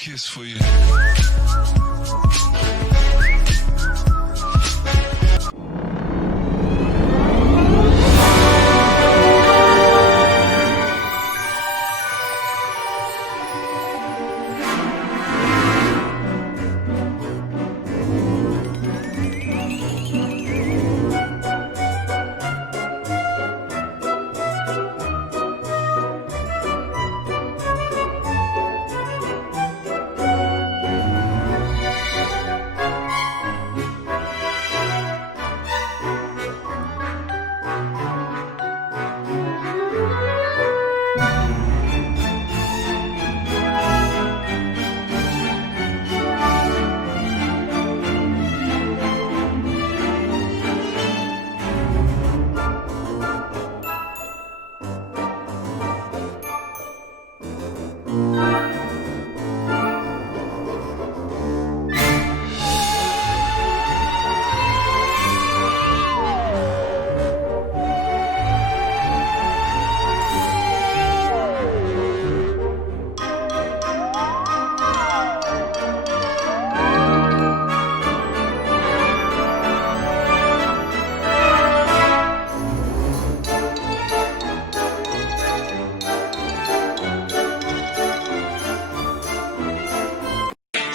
kiss for you.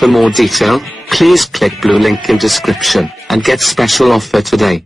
For more detail, please click blue link in description and get special offer today.